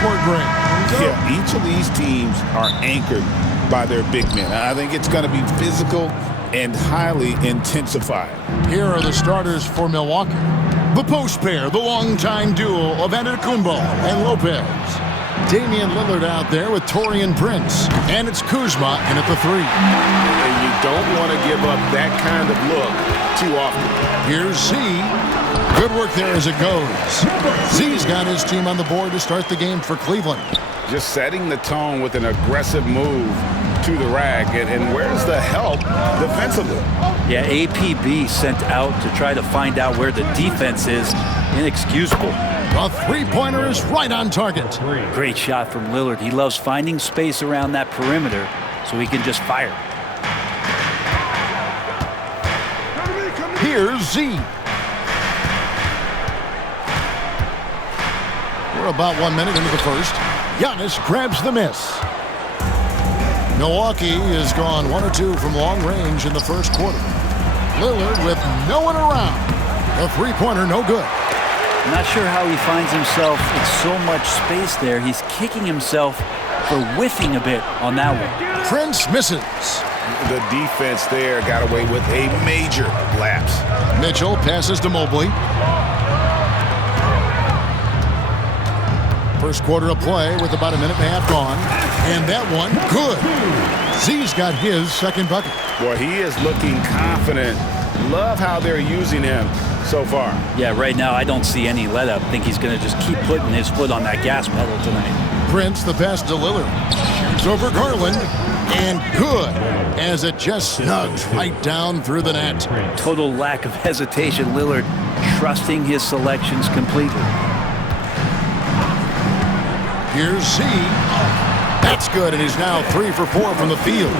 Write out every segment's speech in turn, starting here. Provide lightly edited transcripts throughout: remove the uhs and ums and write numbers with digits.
court break. Yeah, each of these teams are anchored by their big men. I think it's going to be physical and highly intensified. Here are the starters for Milwaukee. The post pair, the longtime duo of Antetokounmpo and Lopez. Damian Lillard out there with Taurean Prince. And it's Kuzma in at the 3. And you don't want to give up that kind of look too often. Here's Z. Good work there as it goes. Z's got his team on the board to start the game for Cleveland. Just setting the tone with an aggressive move to the rack. And where's the help defensively? Yeah, APB sent out to try to find out where the defense is. Inexcusable. The three-pointer is right on target. Great shot from Lillard. He loves finding space around that perimeter so he can just fire. Here's Z. We're about 1 minute into the first. Giannis grabs the miss. Milwaukee has gone 1 or 2 from long range in the first quarter. Lillard with no one around. The three-pointer no good. I'm not sure how he finds himself in so much space there. He's kicking himself for whiffing a bit on that one. Prince misses. The defense there got away with a major lapse. Mitchell passes to Mobley. First quarter of play with about 1.5 minutes gone. And that one, good. Z's got his second bucket. Boy, he is looking confident. Love how they're using him so far. Yeah, right now I don't see any let-up. I think he's going to just keep putting his foot on that gas pedal tonight. Prince, the pass to Lillard. Shoots over Garland. And good, as it just snugs right down through the net. Total lack of hesitation. Lillard trusting his selections completely. Here's Z. That's good, and he's now 3 for 4 from the field.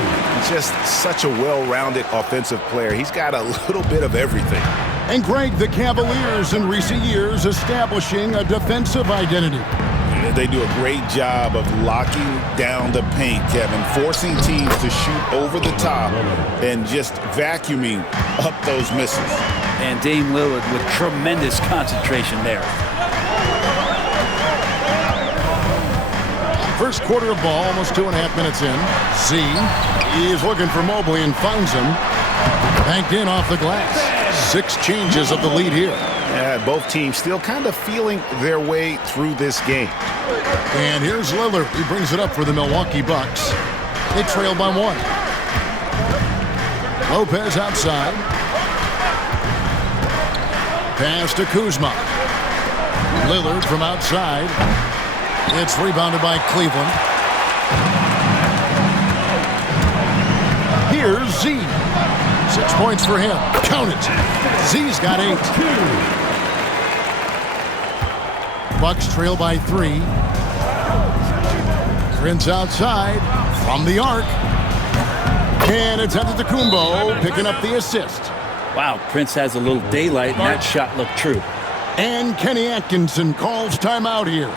Just such a well-rounded offensive player. He's got a little bit of everything. And Greg, the Cavaliers in recent years establishing a defensive identity. They do a great job of locking down the paint, Kevin, forcing teams to shoot over the top and just vacuuming up those misses. And Dame Lillard with tremendous concentration there. First quarter of ball, almost 2.5 minutes in. Z is looking for Mobley and finds him. Banked in off the glass. 6 changes of the lead here. Yeah, both teams still kind of feeling their way through this game. And here's Lillard. He brings it up for the Milwaukee Bucks. They trail by 1. Lopez outside. Pass to Kuzma. Lillard from outside. It's rebounded by Cleveland. Here's Z. 6 points for him. Count it. Z's got 8. Bucks trail by 3. Prince outside from the arc. And it's Antetokounmpo picking up the assist. Wow, Prince has a little daylight, and that shot looked true. And Kenny Atkinson calls timeout here.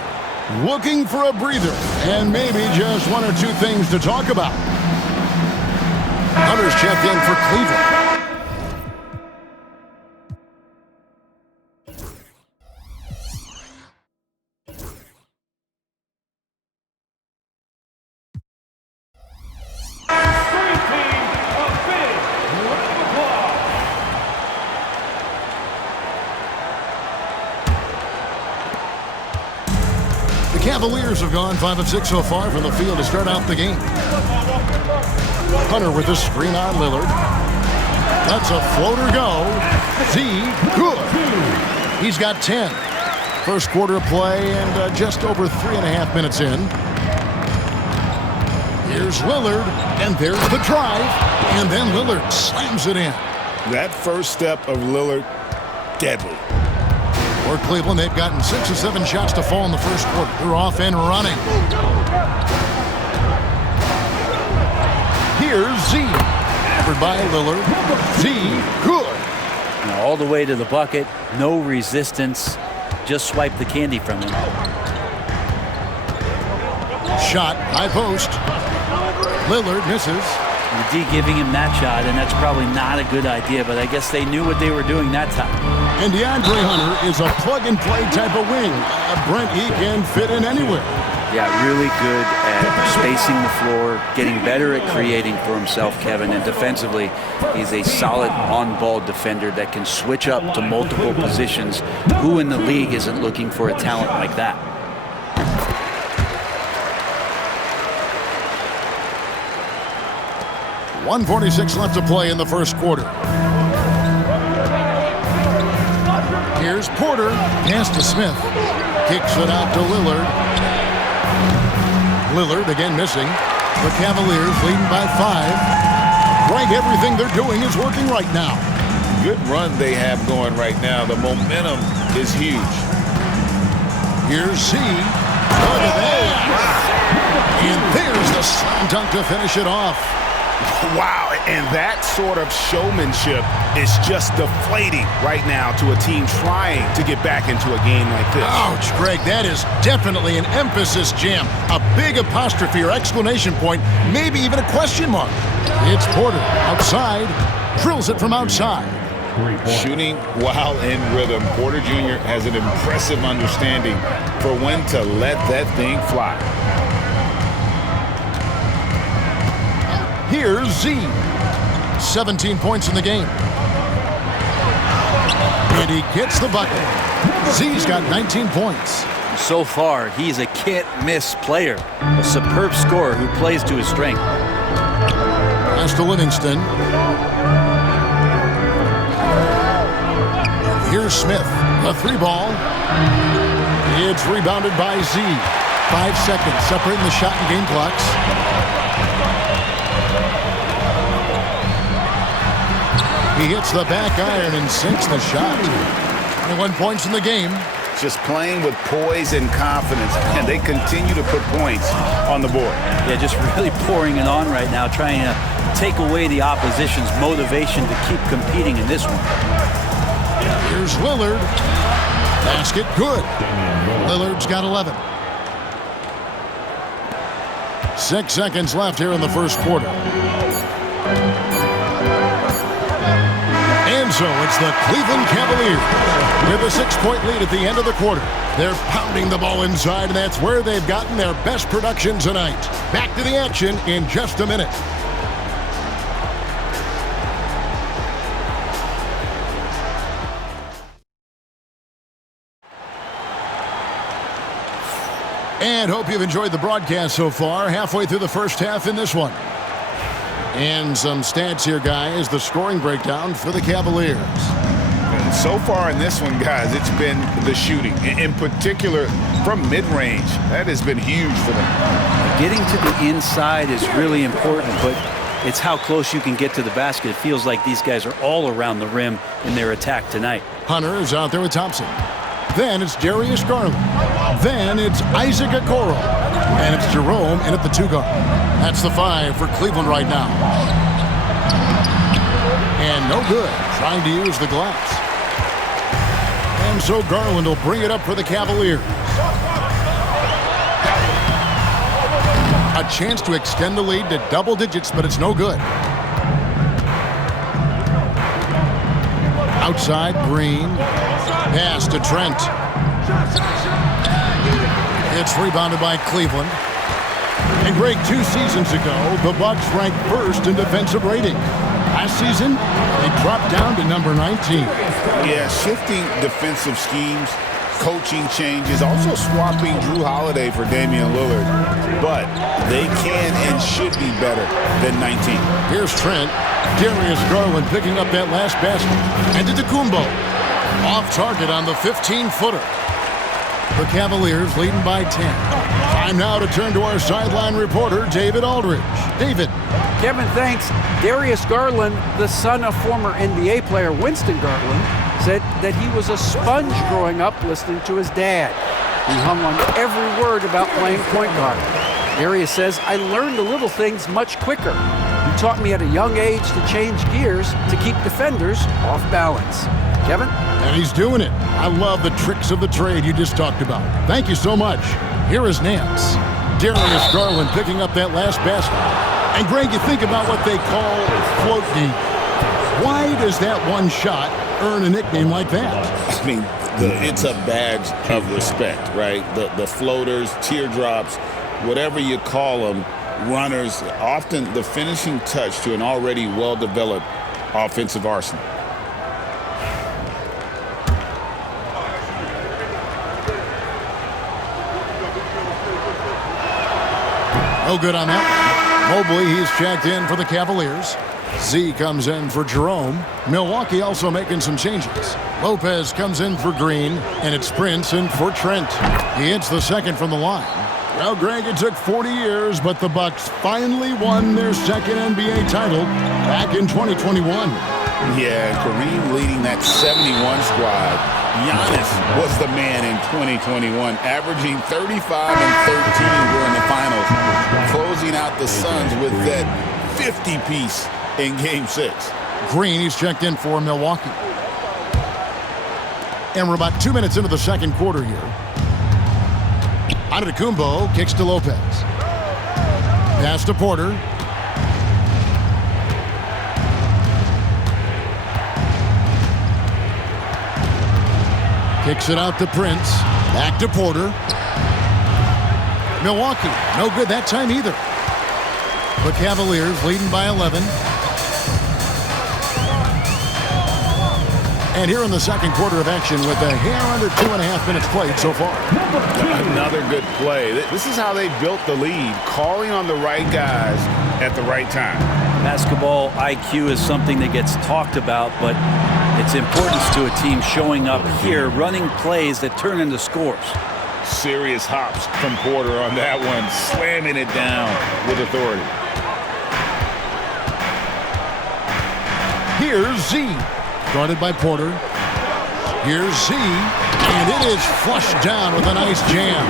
Looking for a breather and maybe just 1 or 2 things to talk about. Hunter's checked in for Cleveland. The Cavaliers have gone 5 of 6 so far from the field to start out the game. Hunter with a screen on Lillard. That's a floater go. Z, good. He's got 10. First quarter of play and just over 3.5 minutes in. Here's Lillard, and there's the drive. And then Lillard slams it in. That first step of Lillard, deadly. For Cleveland, they've gotten 6 or 7 shots to fall in the first quarter. They're off and running. Here's Z. Covered by Lillard. Z, good. Now all the way to the bucket. No resistance. Just swipe the candy from him. Shot, high post. Lillard misses. The D giving him that shot, and that's probably not a good idea, but I guess they knew what they were doing that time. And DeAndre Hunter is a plug-and-play type of wing. Brent, he can fit in anywhere. Yeah, really good at spacing the floor, getting better at creating for himself, Kevin. And defensively, he's a solid on-ball defender that can switch up to multiple positions. Who in the league isn't looking for a talent like that? .146 left to play in the first quarter. Here's Porter. Pass to Smith. Kicks it out to Lillard. Lillard again missing. The Cavaliers leading by 5. Greg, everything they're doing is working right now. Good run they have going right now. The momentum is huge. Here's Z. Look at that. And there's the slam dunk to finish it off. Wow, and that sort of showmanship is just deflating right now to a team trying to get back into a game like this. Ouch, Greg, that is definitely an emphasis jam. A big apostrophe or exclamation point, maybe even a question mark. It's Porter outside, drills it from outside. Shooting while in rhythm. Porter Jr. has an impressive understanding for when to let that thing fly. Here's Z. 17 points in the game. And he gets the bucket. Z's got 19 points. So far, he's a can't-miss player. A superb scorer who plays to his strength. Pass to Livingston. Here's Smith. A 3-ball. It's rebounded by Z. 5 seconds separating the shot and game clocks. He hits the back iron and sinks the shot. 21 points in the game. Just playing with poise and confidence, and they continue to put points on the board. Yeah, just really pouring it on right now, trying to take away the opposition's motivation to keep competing in this one. Here's Lillard. Basket good. Lillard's got 11. 6 seconds left here in the first quarter. And so it's the Cleveland Cavaliers with a 6-point lead at the end of the quarter. They're pounding the ball inside, and that's where they've gotten their best production tonight. Back to the action in just a minute. And hope you've enjoyed the broadcast so far. Halfway through the first half in this one. And some stats here, guys. The scoring breakdown for the Cavaliers. So far in this one, guys, it's been the shooting. In particular, from mid-range. That has been huge for them. Getting to the inside is really important, but it's how close you can get to the basket. It feels like these guys are all around the rim in their attack tonight. Hunter is out there with Thompson. Then it's Darius Garland. Then it's Isaac Okoro. And it's Jerome in at the 2-guard. That's the 5 for Cleveland right now. And no good. Trying to use the glass. And so Garland will bring it up for the Cavaliers. A chance to extend the lead to double digits, but it's no good. Outside, Green. Pass to Trent. It's rebounded by Cleveland. And Greg, 2 seasons ago, the Bucks ranked first in defensive rating. Last season, they dropped down to number 19. Yeah, shifting defensive schemes, coaching changes, also swapping Drew Holiday for Damian Lillard. But they can and should be better than 19. Here's Trent. Darius Garland picking up that last basket. And to Kumbo. Off target on the 15-footer. The Cavaliers leading by 10. Time now to turn to our sideline reporter, David Aldridge. David. Kevin, thanks. Darius Garland, the son of former NBA player Winston Garland, said that he was a sponge growing up listening to his dad. He hung on every word about playing point guard. Darius says, I learned the little things much quicker. He taught me at a young age to change gears to keep defenders off balance. Kevin? And he's doing it. I love the tricks of the trade you just talked about. Thank you so much. Here is Nance. Darius Garland picking up that last basket. And Greg, you think about what they call float deep. Why does that one shot earn a nickname like that? I mean, It's a badge of respect, right? The floaters, teardrops, whatever you call them, runners, often the finishing touch to an already well-developed offensive arsenal. No good on that. Mobley, he's checked in for the Cavaliers. Z comes in for Jerome. Milwaukee also making some changes. Lopez comes in for Green, and it's Prince in for Trent. He hits the second from the line. Well, Greg, it took 40 years, but the Bucks finally won their second NBA title back in 2021. Yeah, Kareem leading that 71 squad. Giannis was the man in 2021, averaging 35 and 13 during the finals, closing out the Suns with that 50-piece in Game 6. Green, he's checked in for Milwaukee. And we're about 2 minutes into the second quarter here. Antetokounmpo kicks to Lopez. Pass to Porter. Kicks it out to Prince. Back to Porter. Milwaukee, no good that time either. The Cavaliers leading by 11. And here in the second quarter of action with a hair under 2.5 minutes played so far. Another good play. This is how they built the lead, calling on the right guys at the right time. Basketball IQ is something that gets talked about, but its importance to a team showing up here, running plays that turn into scores. Serious hops from Porter on that one, slamming it down with authority. Here's Z. Guarded by Porter. Here's Z. And it is flushed down with a nice jam.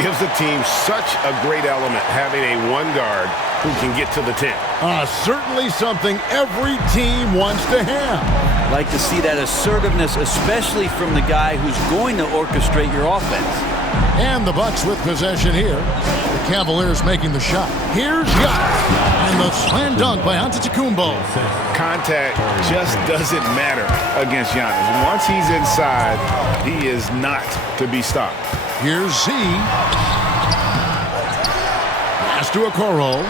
Gives the team such a great element having a one guard who can get to the 10. Certainly something every team wants to have. Like to see that assertiveness, especially from the guy who's going to orchestrate your offense. And the Bucks with possession here. The Cavaliers making the shot. Here's Giannis. And the slam dunk by Antetokounmpo. Contact just doesn't matter against Giannis. Once he's inside, he is not to be stopped. Here's Z. Pass to Okoro.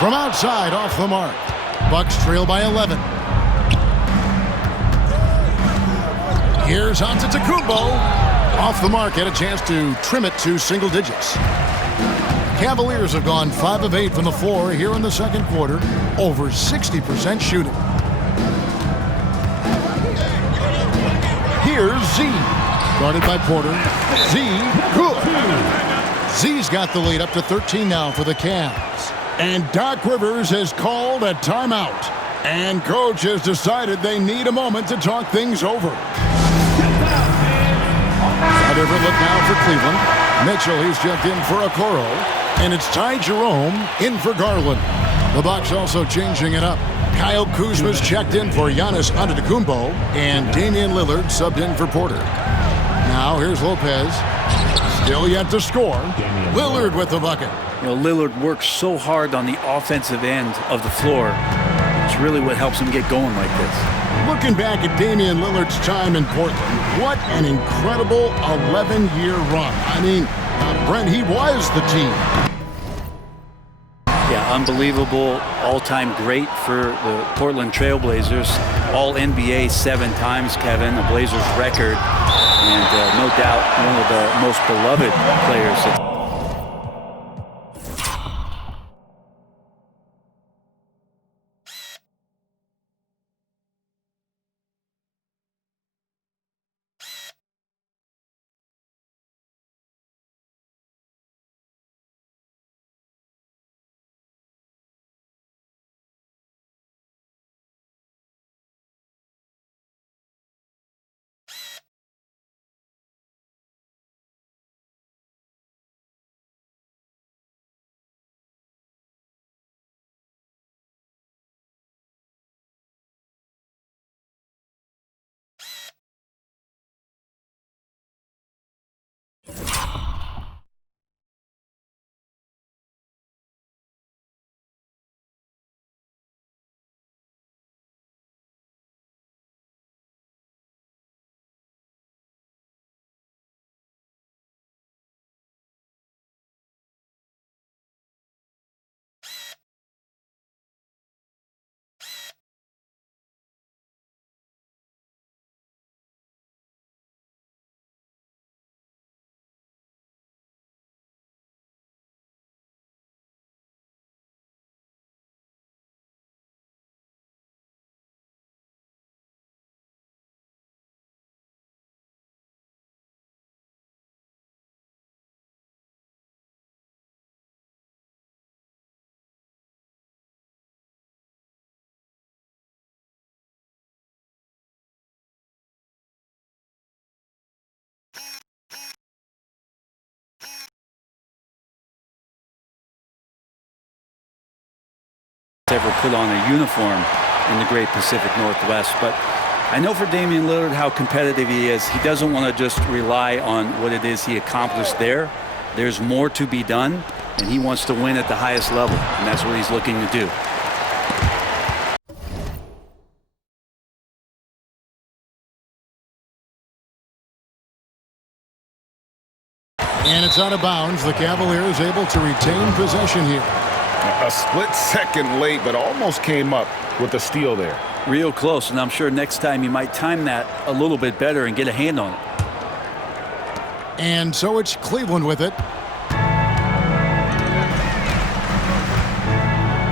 From outside, off the mark. Bucks trail by 11. Here's Antetokounmpo. Off the mark, had a chance to trim it to single digits. Cavaliers have gone 5 of 8 from the floor here in the second quarter, over 60% shooting. Here's Z, guarded by Porter. Z, good. Z's got the lead up to 13 now for the Cavs. And Doc Rivers has called a timeout. And coach has decided they need a moment to talk things over. A different look now for Cleveland. Mitchell, he's checked in for Okoro. And it's Ty Jerome in for Garland. The Bucks also changing it up. Kyle Kuzma's checked in for Giannis Antetokounmpo. And Damian Lillard subbed in for Porter. Now here's Lopez. Still yet to score. Lillard with the bucket. You know, Lillard works so hard on the offensive end of the floor. It's really what helps him get going like this. Looking back at Damian Lillard's time in Portland, what an incredible 11-year run. I mean, Brent, he was the team. Yeah, unbelievable, all-time great for the Portland Trailblazers. All-NBA 7 times, Kevin, the Blazers record. And no doubt one of the most beloved players ever put on a uniform in the great Pacific Northwest. But I know for Damian Lillard how competitive he is. He doesn't want to just rely on what it is he accomplished there. There's more to be done, and he wants to win at the highest level, and that's what he's looking to do. And it's out of bounds. The Cavaliers able to retain possession here. A split second late, but almost came up with the steal there. Real close, and I'm sure next time you might time that a little bit better and get a hand on it. And so it's Cleveland with it.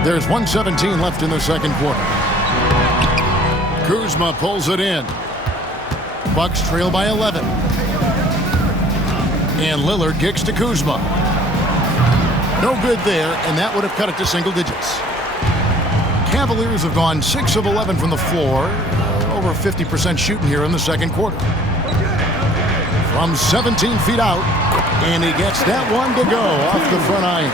There's 1:17 left in the second quarter. Kuzma pulls it in. Bucks trail by 11. And Lillard kicks to Kuzma. No good there, and that would have cut it to single digits. Cavaliers have gone 6 of 11 from the floor. Over 50% shooting here in the second quarter. From 17 feet out, and he gets that one to go off the front iron.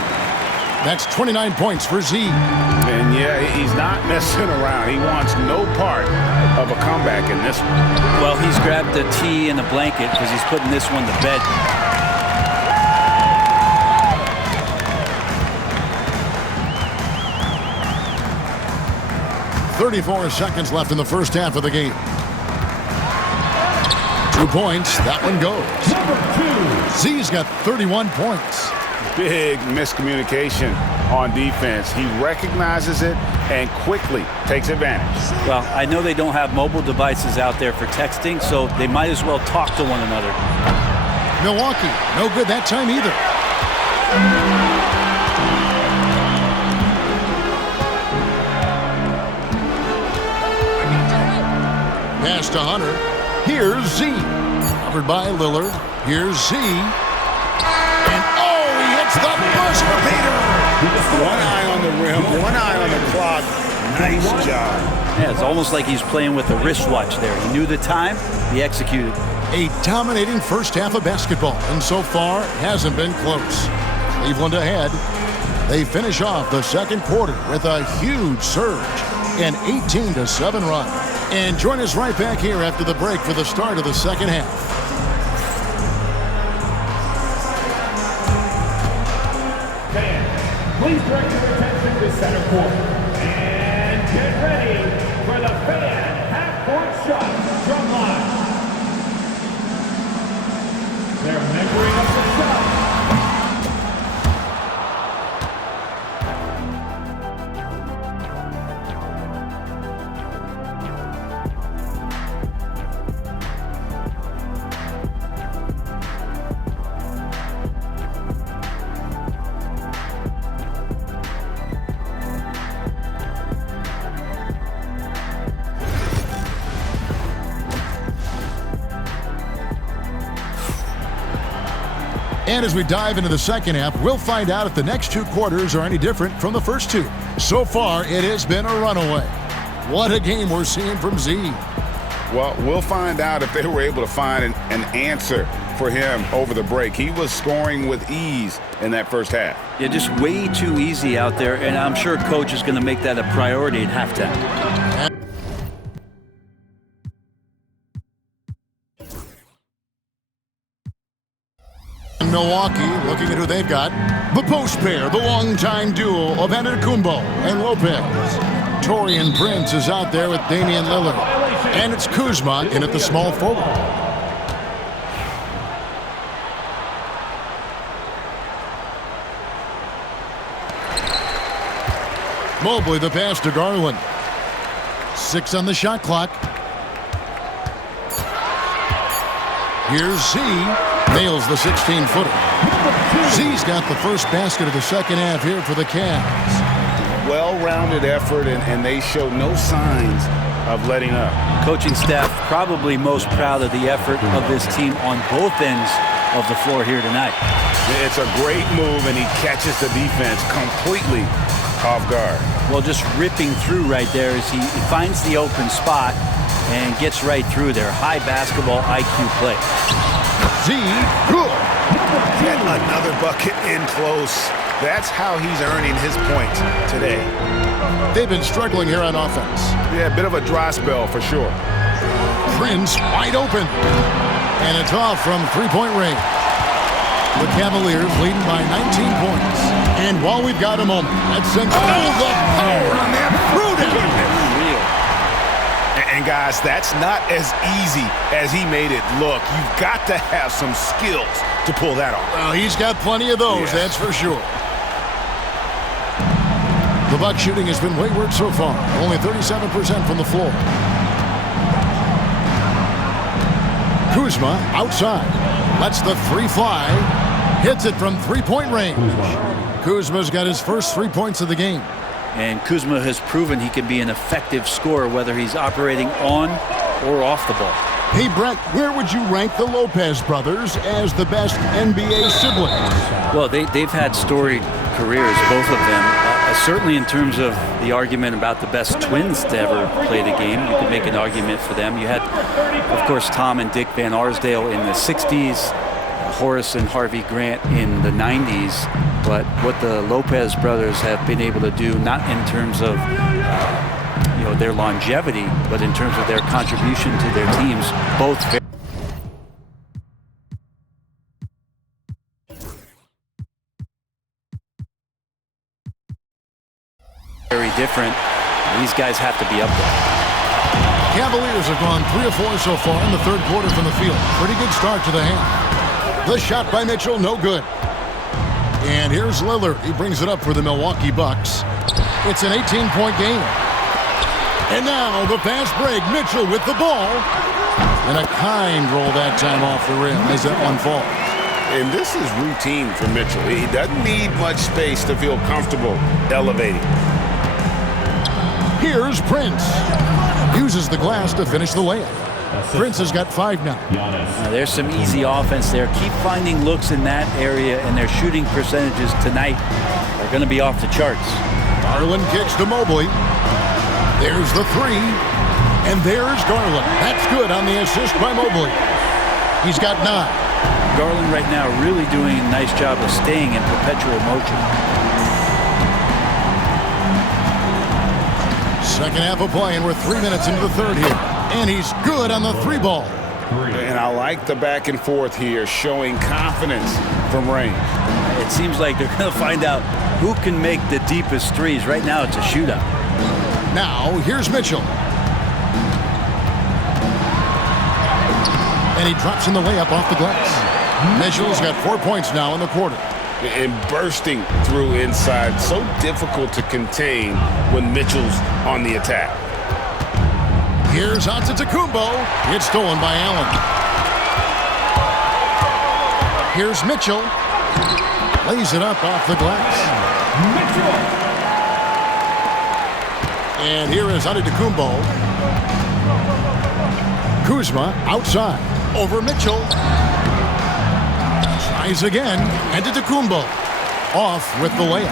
That's 29 points for Z. And yeah, he's not messing around. He wants no part of a comeback in this one. Well, he's grabbed a tee and a blanket because he's putting this one to bed. .34 seconds left in the first half of the game. 2 points. That one goes. Z's got 31 points. Big miscommunication on defense. He recognizes it and quickly takes advantage. Well, I know they don't have mobile devices out there for texting, so they might as well talk to one another. Milwaukee, no good that time either. Pass to Hunter. Here's Z. Covered by Lillard. Here's Z. And oh, he hits the buzzer beater. One eye on the rim, one eye on the clock. Nice job. Yeah, it's almost like he's playing with a wristwatch there. He knew the time, he executed. A dominating first half of basketball, and so far hasn't been close. Cleveland ahead. They finish off the second quarter with a huge surge, an 18-7 run. And join us right back here after the break for the start of the second half. Fans, please direct your attention to center court. And get ready for the fan half-court shot drum line. They're measuring up the shot. And as we dive into the second half, we'll find out if the next 2 quarters are any different from the first 2. So far, it has been a runaway. What a game we're seeing from Z. Well, we'll find out if they were able to find an answer for him over the break. He was scoring with ease in that first half. Yeah, just way too easy out there, and I'm sure coach is going to make that a priority at halftime. Milwaukee looking at who they've got. The post pair, the longtime duo of Antetokounmpo and Lopez. Taurean Prince is out there with Damian Lillard. And it's Kuzma in at the small forward. Mobley the pass to Garland. 6 on the shot clock. Here's Z. Nails the 16-footer. Z's got the first basket of the second half here for the Cavs. Well-rounded effort, and they show no signs of letting up. Coaching staff probably most proud of the effort of this team on both ends of the floor here tonight. It's a great move, and he catches the defense completely off guard. Well, just ripping through right there as he finds the open spot and gets right through there. High basketball IQ play. Z, good. Yet another bucket in close. That's how he's earning his points today. They've been struggling here on offense. Yeah, a bit of a dry spell for sure. Prince wide open. And it's off from three-point range. The Cavaliers leading by 19 points. And while we've got a moment, let's send the power on that. And guys, that's not as easy as he made it look. You've got to have some skills to pull that off. Well, he's got plenty of those, that's for sure. The Bucs shooting has been wayward so far. Only 37% from the floor. Kuzma outside. Lets the three fly. Hits it from three-point range. Kuzma's got his first 3 points of the game. And Kuzma has proven he can be an effective scorer whether he's operating on or off the ball. Hey, Brent, where would you rank the Lopez brothers as the best NBA siblings? Well, they've had storied careers, both of them. Certainly in terms of the argument about the best twins to ever play the game, you could make an argument for them. You had, of course, Tom and Dick Van Arsdale in the 60s, Horace and Harvey Grant in the 90s. But what the Lopez brothers have been able to do, not in terms of their longevity, but in terms of their contribution to their teams, both very different. These guys have to be up there. Cavaliers have gone 3 of 4 so far in the third quarter from the field. Pretty good start to the half. The shot by Mitchell, no good. And here's Lillard. He brings it up for the Milwaukee Bucks. It's an 18-point game. And now the fast break. Mitchell with the ball. And a kind roll that time off the rim as that one falls. And this is routine for Mitchell. He doesn't need much space to feel comfortable elevating. Here's Prince. Uses the glass to finish the layup. Prince has got 5 now. There's some easy offense there. Keep finding looks in that area, and their shooting percentages tonight are going to be off the charts. Garland kicks to Mobley. There's the 3. And there's Garland. That's good on the assist by Mobley. He's got 9. Garland right now really doing a nice job of staying in perpetual motion. Second half of play, and we're 3 minutes into the third here. And he's good on the 3 ball. And I like the back and forth here, showing confidence from range. It seems like they're going to find out who can make the deepest threes. Right now, it's a shootout. Now, here's Mitchell. And he drops in the layup off the glass. Mitchell's got 4 points now in the quarter. And bursting through inside, so difficult to contain when Mitchell's on the attack. Here's Antetokounmpo. It's stolen by Allen. Here's Mitchell. Lays it up off the glass. Mitchell. And here is Antetokounmpo. Kuzma outside. Over Mitchell. Tries again. Antetokounmpo. Off with the layup.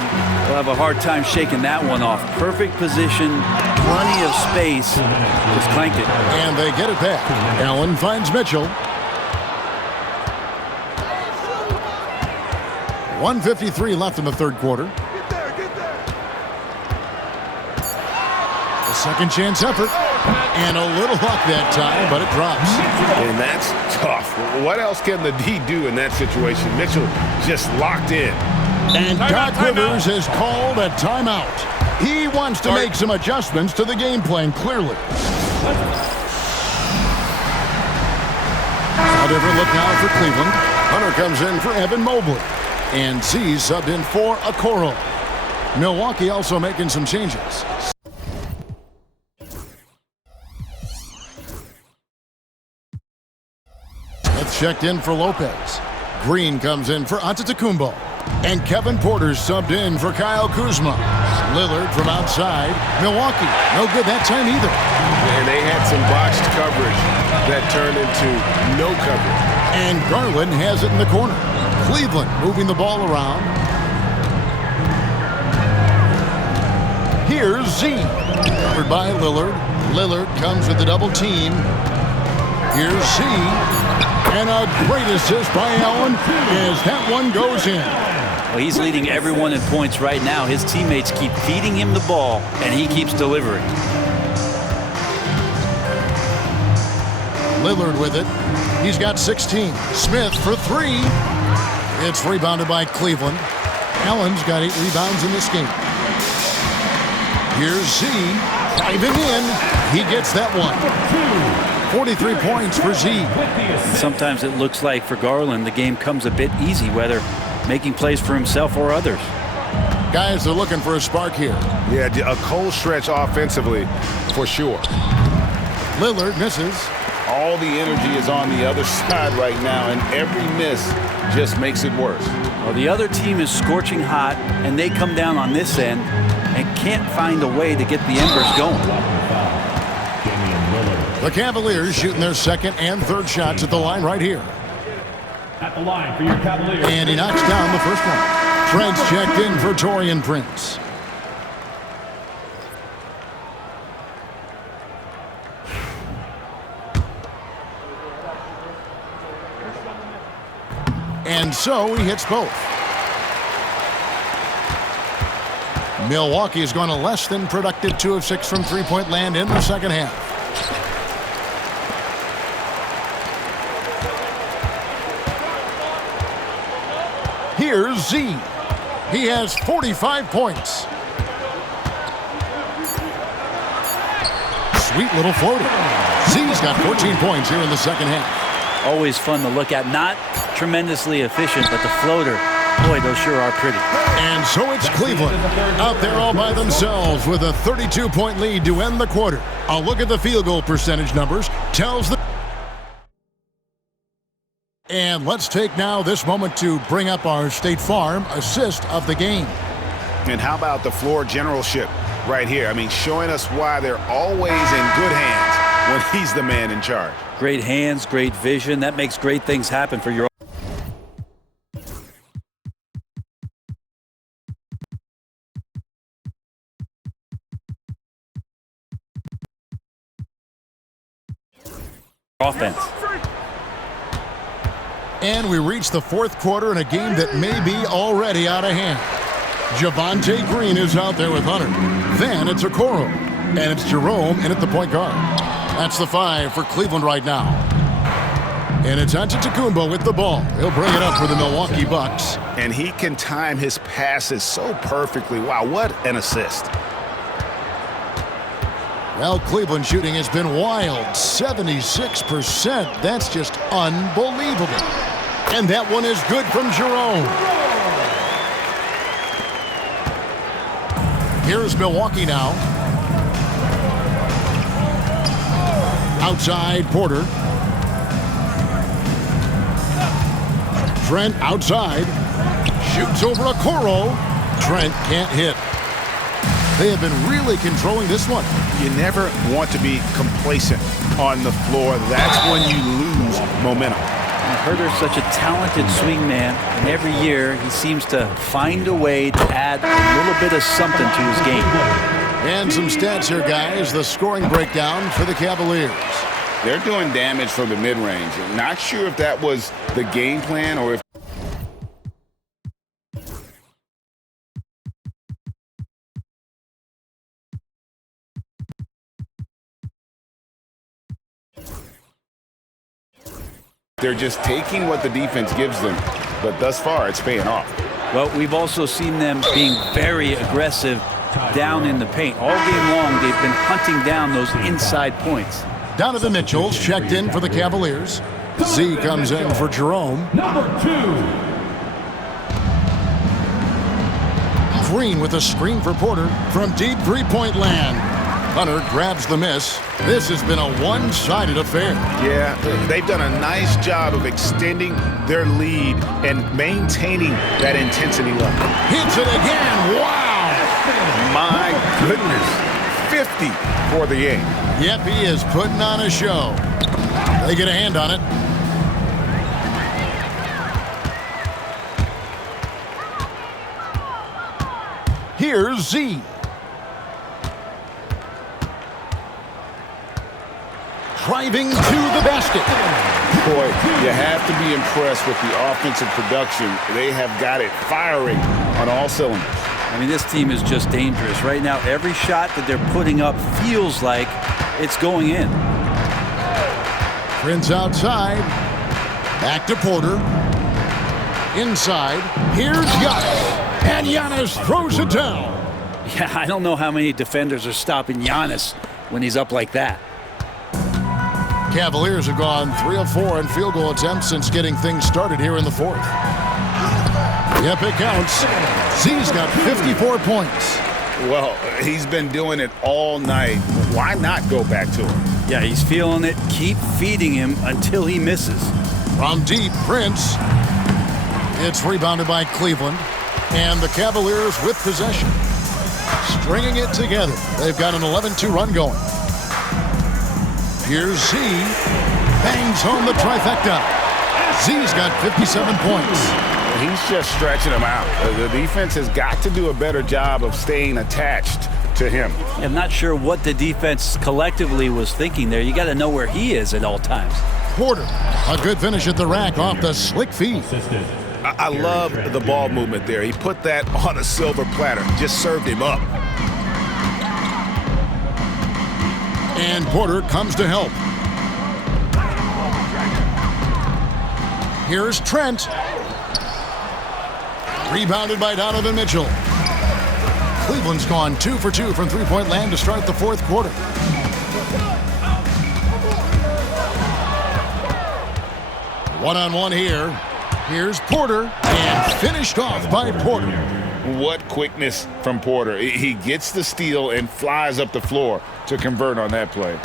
They'll have a hard time shaking that one off. Perfect position, plenty of space. Just clanked it. And they get it back. Allen finds Mitchell. 1:53 left in the third quarter. A second chance effort. And a little luck that time, but it drops. And that's tough. What else can the D do in that situation? Mitchell just locked in. And Doc Rivers has called a timeout. He wants to make some adjustments to the game plan, clearly. A different look now for Cleveland. Hunter comes in for Evan Mobley. And Z subbed in for Okoro. Milwaukee also making some changes. Smith checked in for Lopez. Green comes in for Antetokounmpo. And Kevin Porter subbed in for Kyle Kuzma. Lillard from outside. Milwaukee, no good that time either. And they had some botched coverage that turned into no coverage. And Garland has it in the corner. Cleveland moving the ball around. Here's Z. Covered by Lillard. Lillard comes with the double team. Here's Z. And a great assist by Allen as that one goes in. Well, he's leading everyone in points right now. His teammates keep feeding him the ball, and he keeps delivering. Lillard with it. He's got 16. Smith for 3. It's rebounded by Cleveland. Allen's got 8 rebounds in this game. Here's Z. Driving in. He gets that one. 43 points for Z. Sometimes it looks like for Garland the game comes a bit easy, whether making plays for himself or others. Guys are looking for a spark here. Yeah, a cold stretch offensively for sure. Lillard misses. All the energy is on the other side right now, and every miss just makes it worse. Well, the other team is scorching hot, and they come down on this end and can't find a way to get the embers going. The Cavaliers shooting their second and third shots at the line right here. At the line for your Cavaliers. And he knocks down the first one. Trent's checked in for Taurean Prince. And so he hits both. Milwaukee has gone a less than productive 2 of 6 from three-point land in the second half. Here's Z. He has 45 points. Sweet little floater. Z's got 14 points here in the second half. Always fun to look at. Not tremendously efficient, but the floater, boy, those sure are pretty. And so it's Cleveland out there all by themselves with a 32-point lead to end the quarter. A look at the field goal percentage numbers tells the... And let's take now this moment to bring up our State Farm assist of the game. And how about the floor generalship right here? I mean, showing us why they're always in good hands when he's the man in charge. Great hands, great vision. That makes great things happen for your offense. And we reach the fourth quarter in a game that may be already out of hand. Javonte Green is out there with Hunter. Then it's Okoro. And it's Jerome in at the point guard. That's the 5 for Cleveland right now. And it's Antetokounmpo with the ball. He'll bring it up for the Milwaukee Bucks. And he can time his passes so perfectly. Wow, what an assist. Well, Cleveland shooting has been wild. 76%. That's just unbelievable. And that one is good from Jerome. Here's Milwaukee now. Outside, Porter. Trent outside. Shoots over Okoro. Trent can't hit. They have been really controlling this one. You never want to be complacent on the floor. That's when you lose momentum. Herter's such a talented swing man, and every year he seems to find a way to add a little bit of something to his game. And some stats here, guys. The scoring breakdown for the Cavaliers. They're doing damage from the mid-range. Not sure if that was the game plan or if they're just taking what the defense gives them, but thus far it's paying off. Well, we've also seen them being very aggressive down in the paint. All game long, they've been hunting down those inside points. Donovan Mitchell's checked in for the Cavaliers. Z comes in for Jerome. Number 2. Green with a screen for Porter from deep three-point land. Hunter grabs the miss. This has been a one-sided affair. Yeah, they've done a nice job of extending their lead and maintaining that intensity level. Hits it again. Wow. My goodness. 50 for the game. Yep, he is putting on a show. They get a hand on it. Here's Z. Driving to the basket. Boy, you have to be impressed with the offensive production. They have got it firing on all cylinders. I mean, this team is just dangerous. Right now, every shot that they're putting up feels like it's going in. Prince outside. Back to Porter. Inside. Here's Giannis. And Giannis throws it down. Yeah, I don't know how many defenders are stopping Giannis when he's up like that. Cavaliers have gone 3 of 4 in field goal attempts since getting things started here in the fourth. Yep, it counts. Z's got 54 points. Well, he's been doing it all night. Why not go back to him? Yeah, he's feeling it. Keep feeding him until he misses. From deep, Prince. It's rebounded by Cleveland. And the Cavaliers with possession. Stringing it together. They've got an 11-2 run going. Here's Z. Bangs home the trifecta. Z's got 57 points. He's just stretching them out. The defense has got to do a better job of staying attached to him. I'm not sure what the defense collectively was thinking there. You got to know where he is at all times. Porter, a good finish at the rack off the slick feed. I love the ball movement there. He put that on a silver platter, just served him up. And Porter comes to help. Here's Trent. Rebounded by Donovan Mitchell. Cleveland's gone 2 for 2 from three-point land to start the fourth quarter. One-on-one here. Here's Porter, and finished off by Porter. What quickness from Porter. He gets the steal and flies up the floor to convert on that play.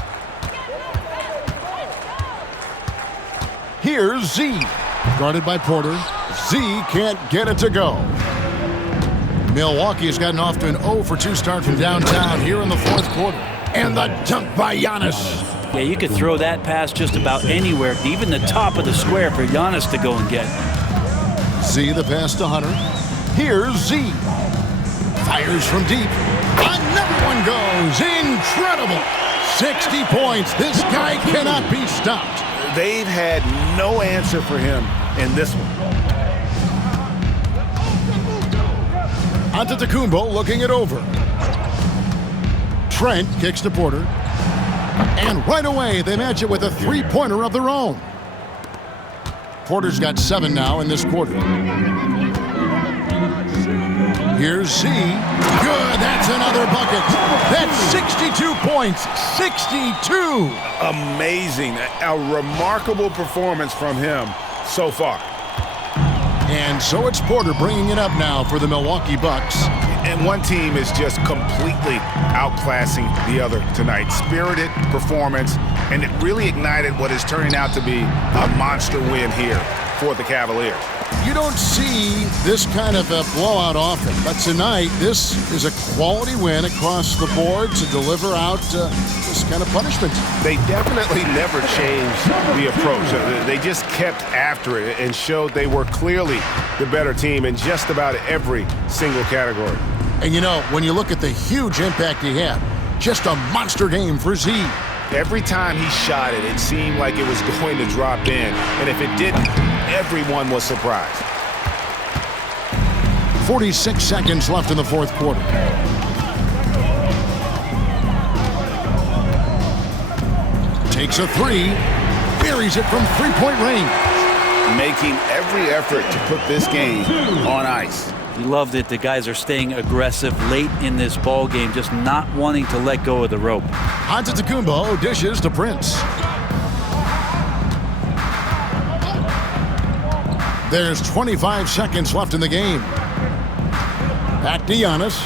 Here's Z. Guarded by Porter. Z can't get it to go. Milwaukee has gotten off to an 0 for 2 start from downtown here in the fourth quarter. And the dunk by Giannis. Yeah, you could throw that pass just about anywhere, even the top of the square for Giannis to go and get. Z the pass to Hunter. Here's Z. Fires from deep. Another one goes. Incredible. 60 points. This guy cannot be stopped. They've had no answer for him in this one. Antetokounmpo looking it over. Trent kicks to Porter. And right away, they match it with a three-pointer of their own. Porter's got 7 now in this quarter. Here's Z. Good, that's another bucket. That's 62 points, 62. Amazing, a remarkable performance from him so far. And so it's Porter bringing it up now for the Milwaukee Bucks. And one team is just completely outclassing the other tonight. Spirited performance, and it really ignited what is turning out to be a monster win here for the Cavaliers. You don't see this kind of a blowout often, but tonight this is a quality win across the board to deliver out this kind of punishment. They definitely never changed the approach. They just kept after it and showed they were clearly the better team in just about every single category. And you know, when you look at the huge impact he had, just a monster game for Z. Every time he shot it, it seemed like it was going to drop in. And if it didn't, everyone was surprised. 46 seconds left in the fourth quarter. Takes a three, buries it from three-point range. Making every effort to put this game on ice. You love that the guys are staying aggressive late in this ball game, just not wanting to let go of the rope. Antetokounmpo dishes to Prince. There's 25 seconds left in the game. Back to Giannis.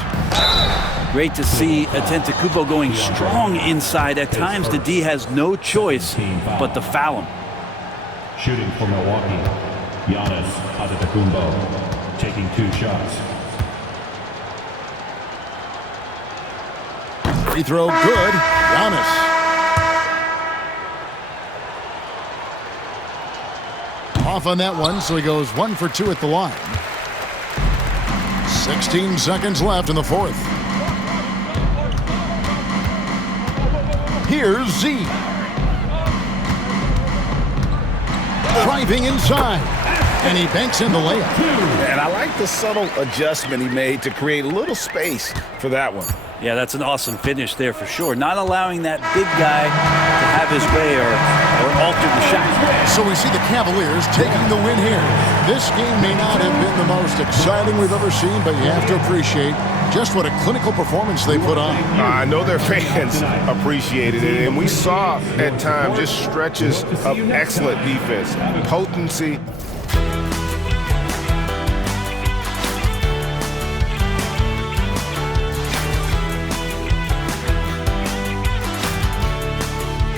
Great to see Antetokounmpo going strong inside. At times, the D has no choice but to foul him. Shooting for Milwaukee, Giannis Antetokounmpo taking 2 shots. Free throw good. Giannis. Off on that one, so he goes 1 for 2 at the line. 16 seconds left in the fourth. Here's Z. driving inside. And he banks in the layup. And I like the subtle adjustment he made to create a little space for that one. Yeah, that's an awesome finish there for sure. Not allowing that big guy to have his way or alter the shot. So we see the Cavaliers taking the win here. This game may not have been the most exciting we've ever seen, but you have to appreciate just what a clinical performance they put on. I know their fans appreciated it, and we saw at times just stretches of excellent defense, potency,